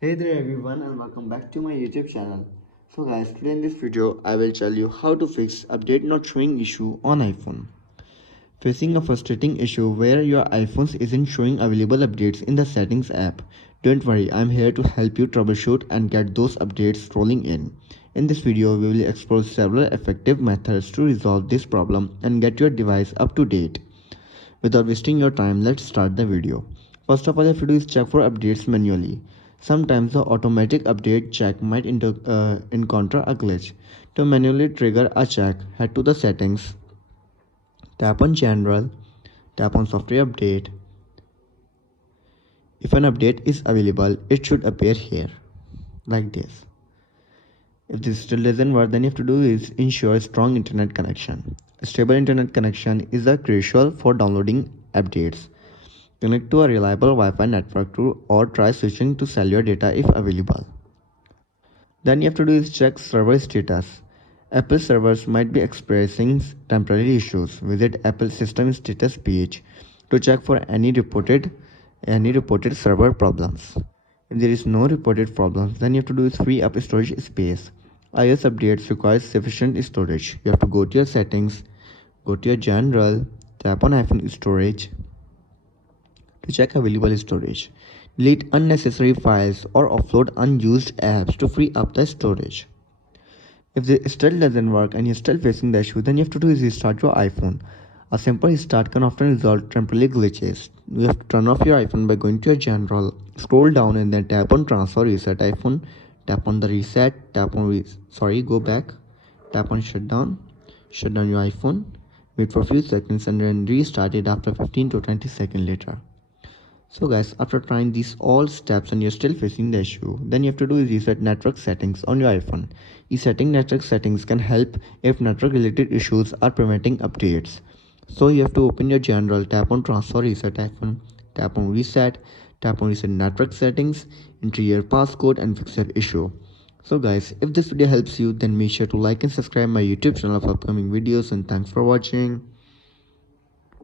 Hey there everyone and welcome back to my YouTube channel. So guys, today in this video I will tell you how to fix update not showing issue on iPhone. Facing a frustrating issue where your iPhone isn't showing available updates in the settings app. Don't worry, I'm here to help you troubleshoot and get those updates rolling in. In this video we will explore several effective methods to resolve this problem and get your device up to date. Without wasting your time, let's start the video. First of all, you have to do is check for updates manually. Sometimes the automatic update check might encounter a glitch. To manually trigger a check, head to the settings, tap on general, tap on software update. If an update is available, it should appear here, like this. If this still doesn't work, then you have to do is ensure a strong internet connection. A stable internet connection is a crucial for downloading updates. Connect to a reliable Wi-Fi network or try switching to cellular data if available. Then you have to do is check server status. Apple servers might be experiencing temporary issues. Visit Apple System Status page to check for any reported server problems. If there is no reported problems, then you have to do is free up storage space. iOS updates require sufficient storage. You have to go to your settings, go to your general, tap on iPhone storage to check available storage. Delete unnecessary files or offload unused apps to free up the storage. If this still doesn't work and you're still facing the issue, then you have to do is restart your iPhone. A simple restart can often resolve temporary glitches. You have to turn off your iPhone by going to your general, scroll down and then tap on transfer reset iPhone, tap on the reset, go back, tap on shut down your iPhone, wait for a few seconds and then restart it after 15 to 20 seconds later. So guys, after trying these all steps and you're still facing the issue, then you have to do is reset network settings on your iPhone. Resetting network settings can help if network related issues are preventing updates. So you have to open your general, tap on transfer reset iPhone, tap on reset network settings, enter your passcode and fix your issue. So guys, if this video helps you, then make sure to like and subscribe my YouTube channel for upcoming videos, and thanks for watching.